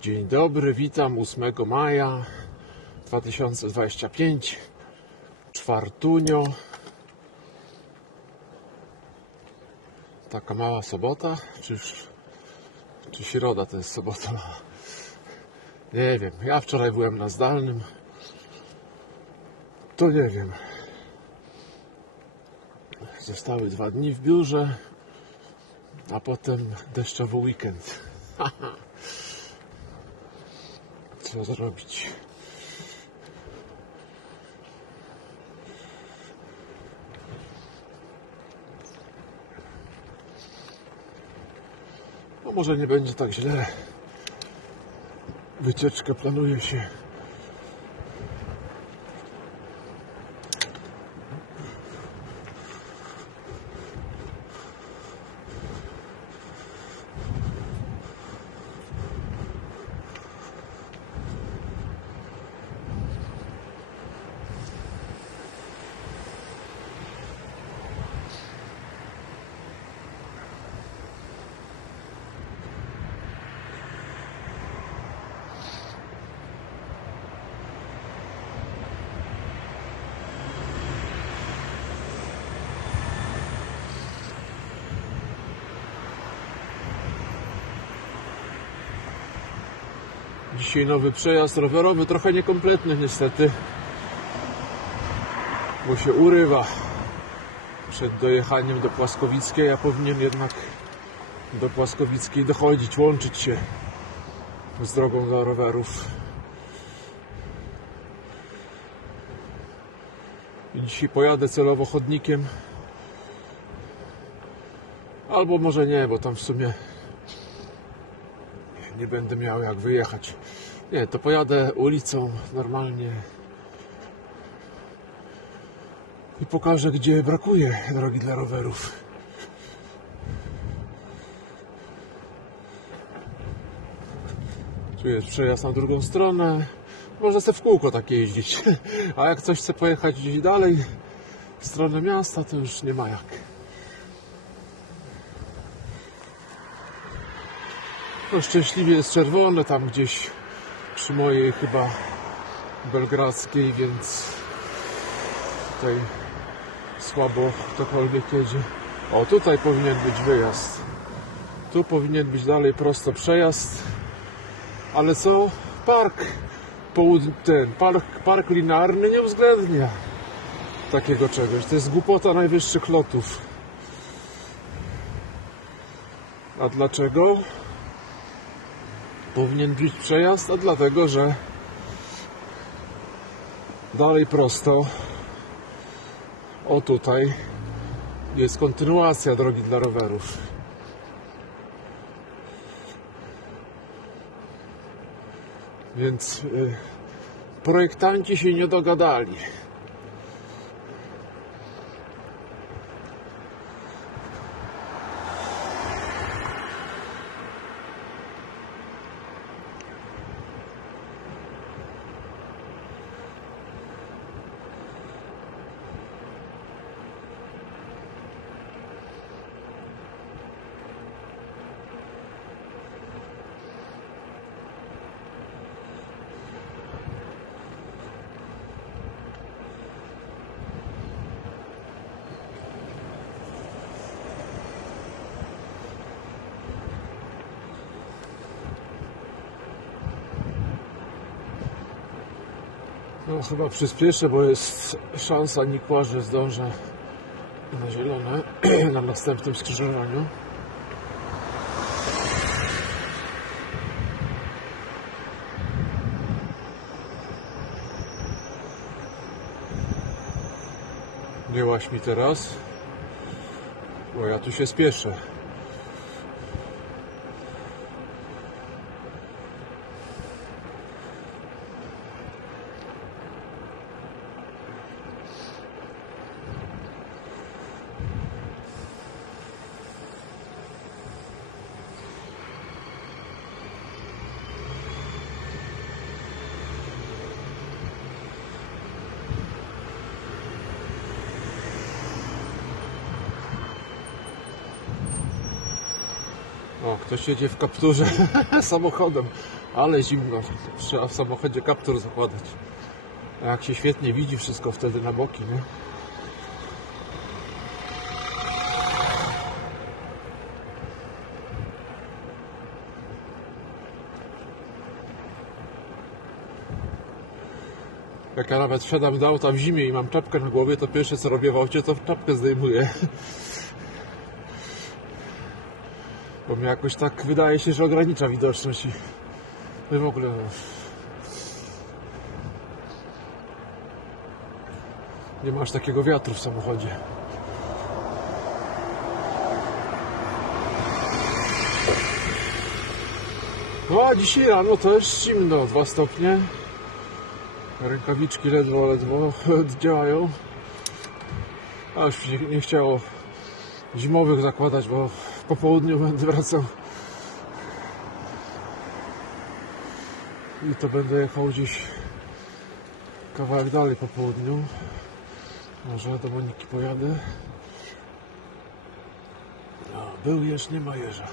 Dzień dobry, witam 8 maja 2025, czwartunio. Taka mała sobota, czy, już- czy środa to jest sobota? Nie wiem, ja wczoraj byłem na zdalnym, to nie wiem. Zostały dwa dni w biurze, a potem deszczowy weekend. Zrobić? No może nie będzie tak źle. Wycieczkę planuje się. Dzisiaj nowy przejazd rowerowy, trochę niekompletny niestety, bo się urywa przed dojechaniem do Płaskowickiej. Ja powinien jednak do Płaskowickiej dochodzić, łączyć się z drogą dla rowerów. I dzisiaj pojadę celowo chodnikiem. Albo może nie, bo tam w sumie nie będę miał jak wyjechać. Nie, to pojadę ulicą normalnie i pokażę, gdzie brakuje drogi dla rowerów. Tu jest przejazd na drugą stronę. Można sobie w kółko tak jeździć. A jak coś chce pojechać gdzieś dalej w stronę miasta, to już nie ma jak. No szczęśliwie jest czerwone tam gdzieś przy mojej chyba belgradzkiej, więc tutaj słabo ktokolwiek jedzie. O, tutaj powinien być wyjazd. Tu powinien być dalej prosto przejazd. Ale co? Park połud- ten park, park linearny nie uwzględnia takiego czegoś. To jest głupota najwyższych lotów. A dlaczego? Powinien być przejazd, a dlatego, że dalej prosto o tutaj jest kontynuacja drogi dla rowerów. Więc y, projektanci się nie dogadali. No chyba przyspieszę, bo jest szansa nikła, że zdążę na zielone na następnym skrzyżowaniu. Nie łaś mi teraz, bo ja tu się spieszę. Ktoś jedzie w kapturze samochodem, ale zimno. Trzeba w samochodzie kaptur zakładać. Jak się świetnie widzi wszystko wtedy na boki, nie? Jak ja nawet wsiadam do auta w zimie i mam czapkę na głowie, to pierwsze co robię w aucie, to czapkę zdejmuję. Bo mi jakoś tak wydaje się, że ogranicza widoczność i no w ogóle... Nie masz takiego wiatru w samochodzie. No a dzisiaj rano też zimno, 2 stopnie. Rękawiczki ledwo, ledwo działają. A już mi się nie chciało zimowych zakładać, bo po południu będę wracał. I to będę jechał gdzieś kawałek dalej po południu. Może do Moniki pojadę. Był jeż, nie ma jeża.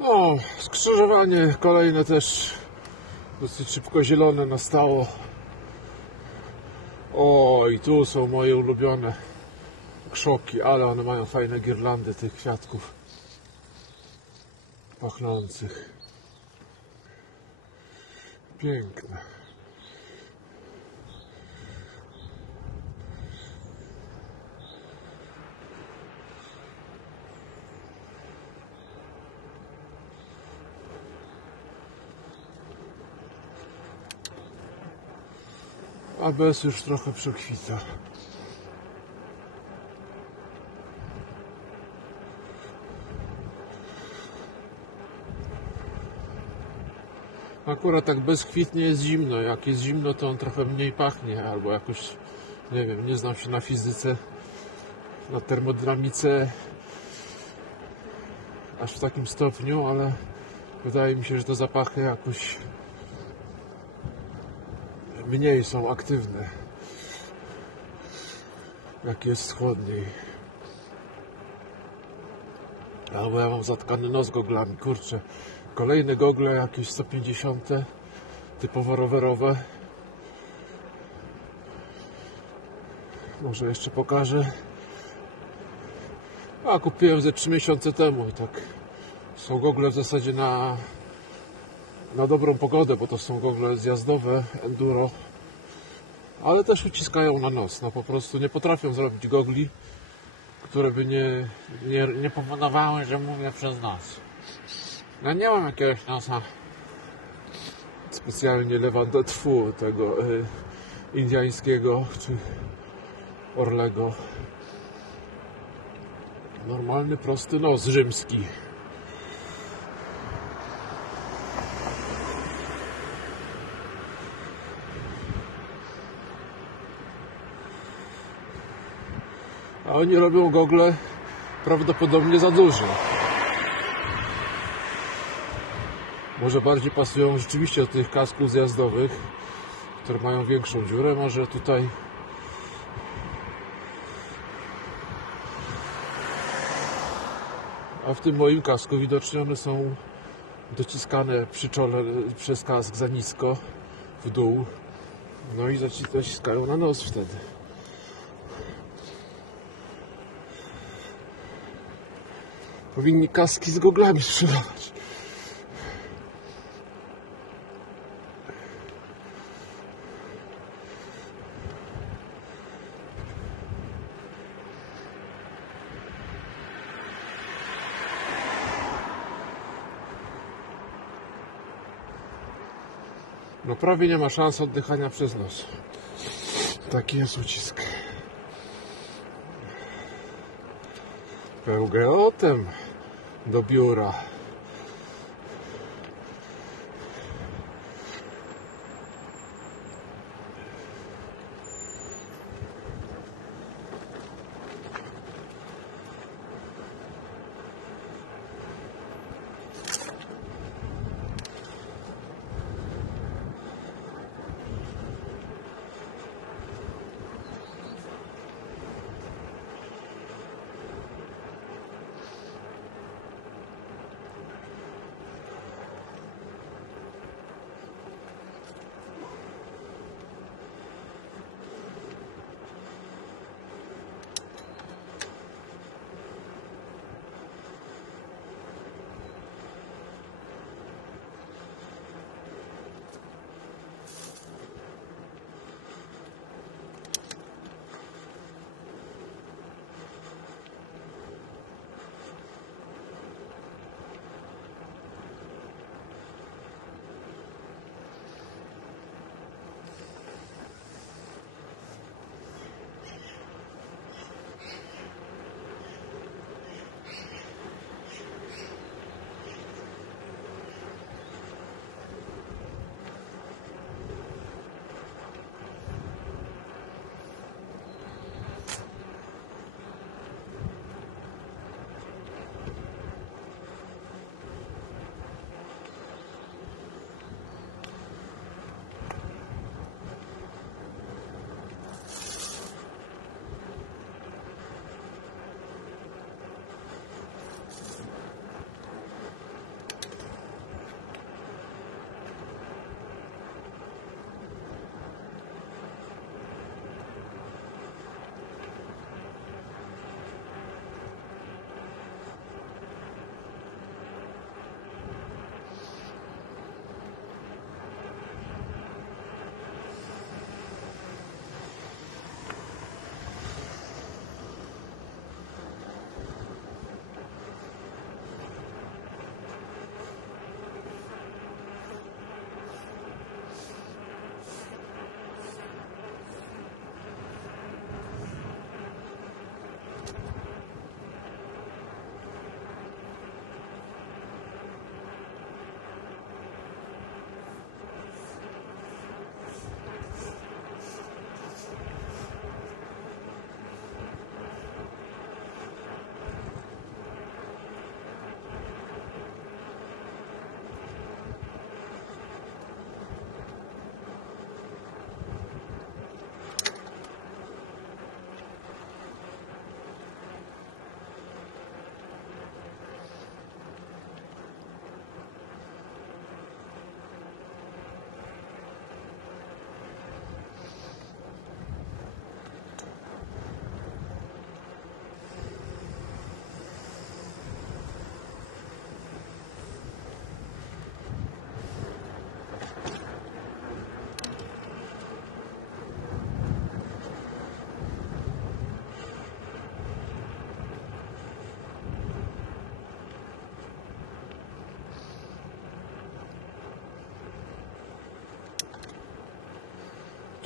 O, skrzyżowanie kolejne też dosyć szybko zielone nastało. O, i tu są moje ulubione krzoki, ale one mają fajne girlandy tych kwiatków pachnących. Piękne. A bez już trochę przekwita. Akurat tak bezkwitnie jest zimno. Jak jest zimno, to on trochę mniej pachnie, albo jakoś, nie wiem, nie znam się na fizyce, na termodynamice aż w takim stopniu, ale wydaje mi się, że te zapachy jakoś mniej są aktywne. Jak jest chłodniej. Albo ja mam zatkany nos goglami, kurczę. Kolejne gogle, jakieś 150, typowo rowerowe. Może jeszcze pokażę. A kupiłem ze 3 miesiące temu. Tak. Są gogle w zasadzie na na dobrą pogodę, bo to są gogle zjazdowe, enduro, ale też uciskają na nos. No po prostu nie potrafią zrobić gogli, które by nie, nie, nie powodowały, że mówię przez nos. Ja nie mam jakiegoś nosa specjalnie lewanda tfu tego y, indiańskiego czy orlego. Normalny, prosty nos rzymski. Oni robią gogle prawdopodobnie za duże. Może bardziej pasują rzeczywiście do tych kasków zjazdowych, które mają większą dziurę. Może tutaj A w tym moim kasku widocznie one są dociskane przy czole przez kask za nisko w dół. No i zaci- dociskają na nos wtedy. Powinni kaski z goglami sprzedawać. No prawie nie ma szans oddychania przez nos. Taki jest ucisk. Pełgeotem do biura.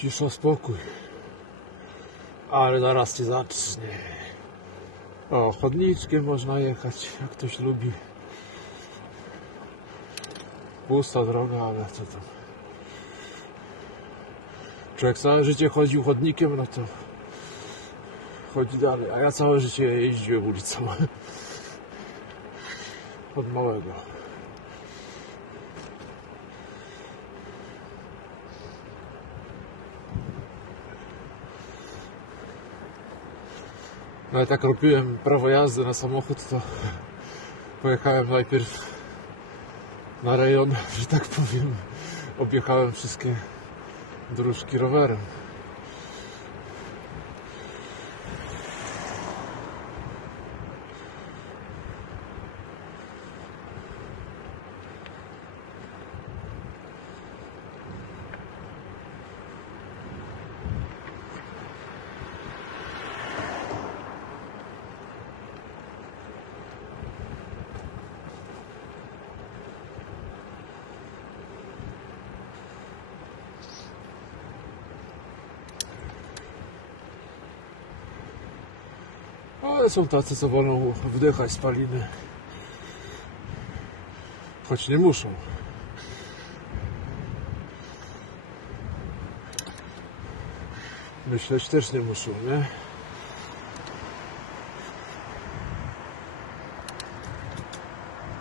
Cisza, spokój. Ale zaraz się zacznie. O, chodniczkiem można jechać, jak ktoś lubi. Pusta droga, ale co tam. Człowiek całe życie chodził chodnikiem, no to chodzi dalej. A ja całe życie jeździłem ulicą. Od małego. No ale tak robiłem prawo jazdy na samochód, to pojechałem najpierw na rejon, że tak powiem. Objechałem wszystkie dróżki rowerem. Są tacy, co wolą wdychać spaliny. Choć nie muszą. Myśleć też nie muszą, nie?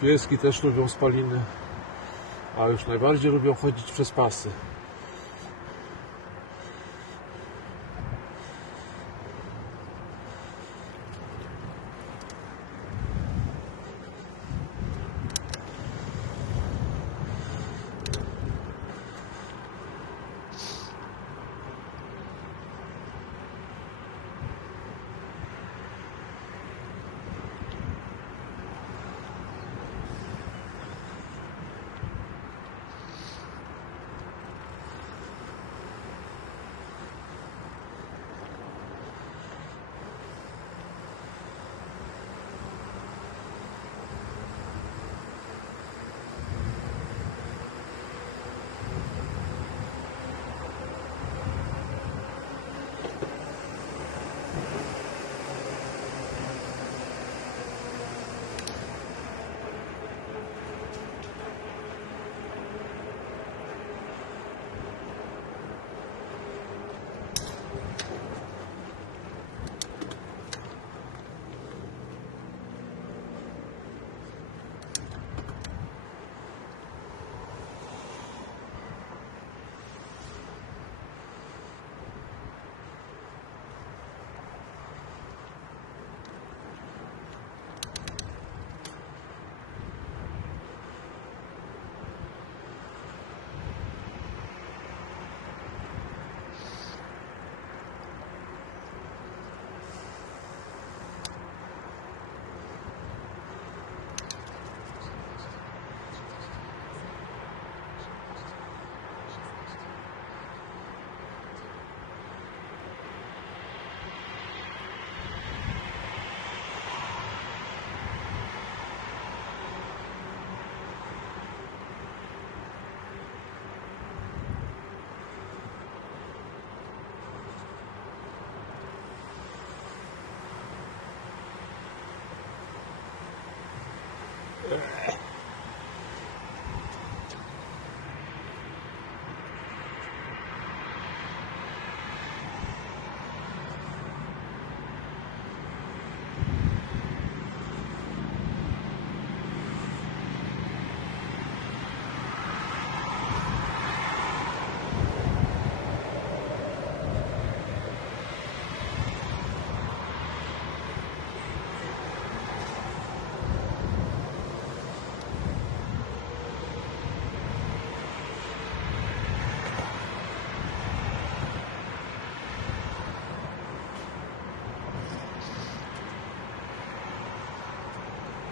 Pieski też lubią spaliny, a już najbardziej lubią chodzić przez pasy.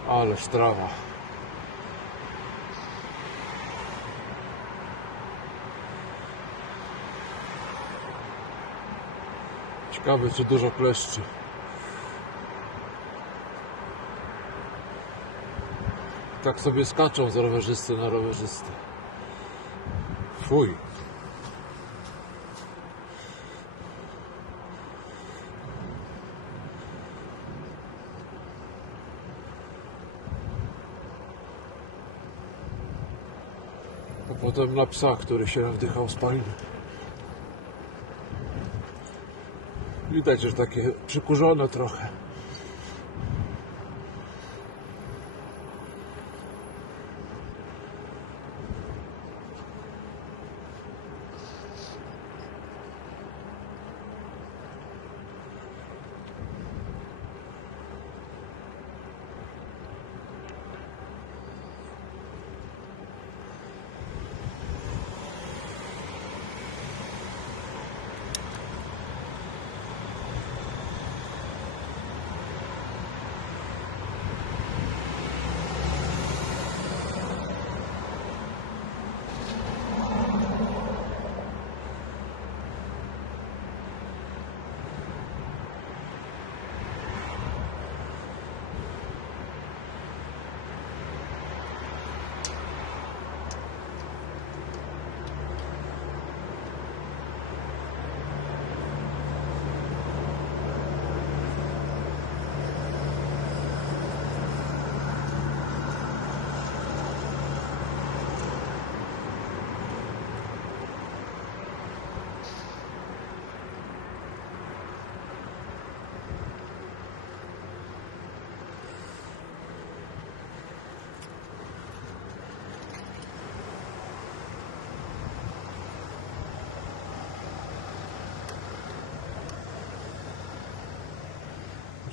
Ale strawa. Ciekawe, czy dużo kleszczy. Tak sobie skaczą z rowerzysty na rowerzystę. Fuj. A potem na psa, który się wdychał spaliny. Widać, że takie przykurzone trochę.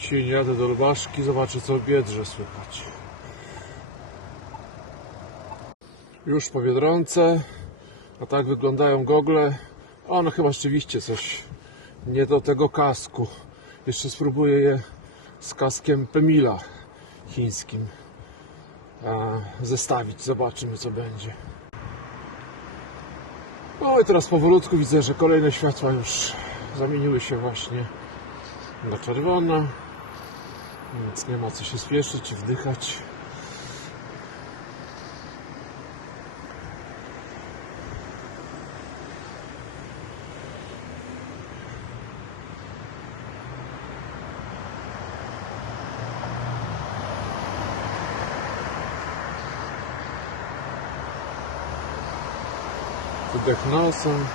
Dzisiaj nie jadę do Lubaszki, zobaczę co Biedrze słychać. Już po Biedronce, a tak wyglądają gogle. No chyba rzeczywiście coś nie do tego kasku. Jeszcze spróbuję je z kaskiem Pemila chińskim zestawić. Zobaczymy co będzie. No i teraz powolutku widzę, że kolejne światła już zamieniły się właśnie na czerwone. Więc nie ma co się spieszyć i wdychać. Wydech nosem.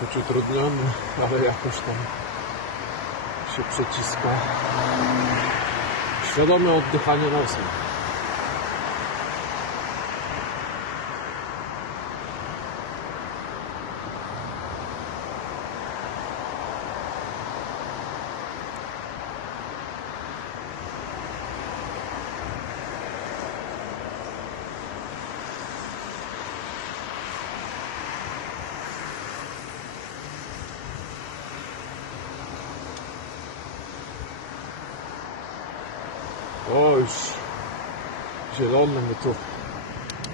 Choć utrudniony, ale jakoś tam się przeciska. Świadome oddychanie nosem. O, już zielone my tu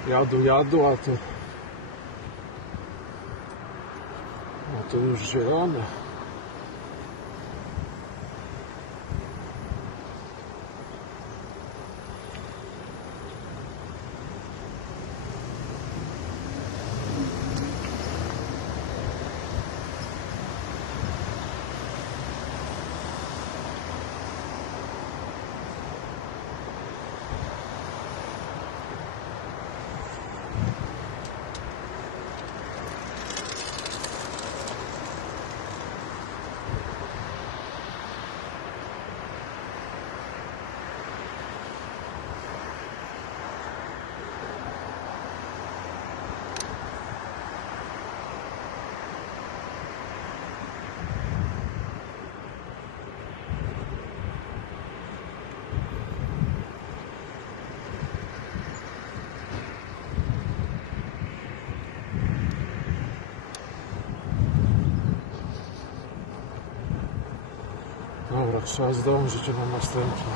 jadu, jadu, a to a to już zielone. Dobra, trzeba zdążyć na następne.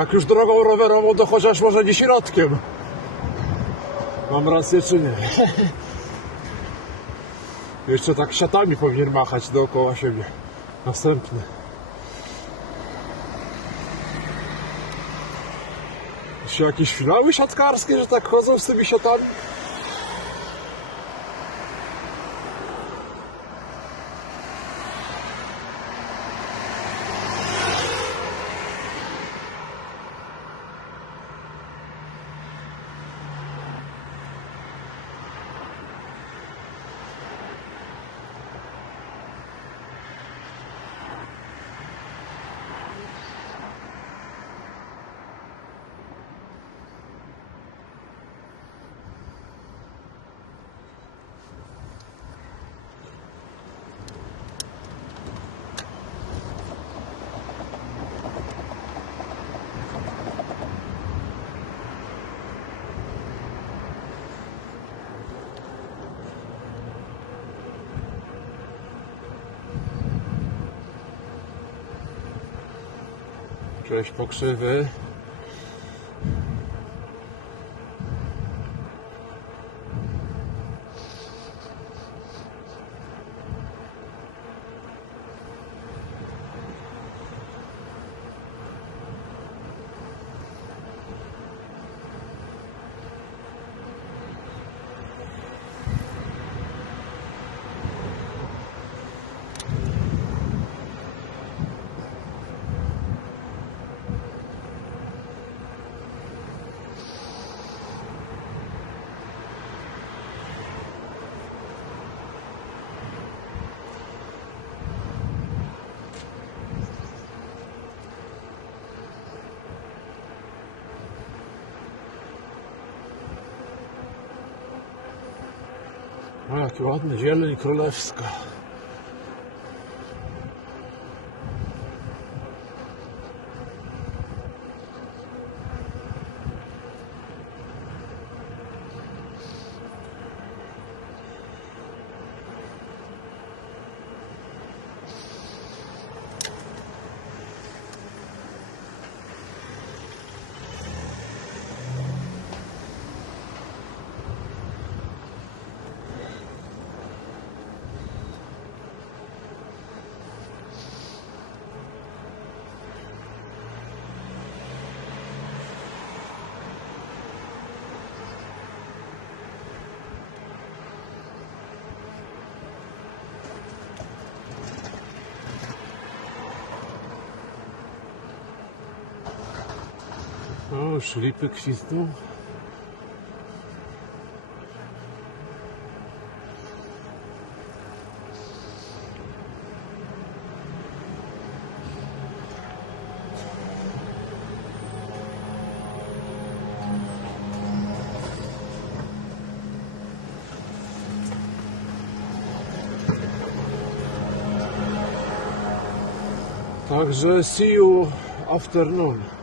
Jak już drogą rowerową, to chociaż może nie środkiem. Mam rację czy nie? Jeszcze tak siatami powinien machać dookoła siebie. Następny. Czy jakieś finały siatkarskie, że tak chodzą z tymi siatami? Vielleicht Boxer, O, jaki ładny zieleń królewska. O, już lipy kwitną. Także see you afternoon.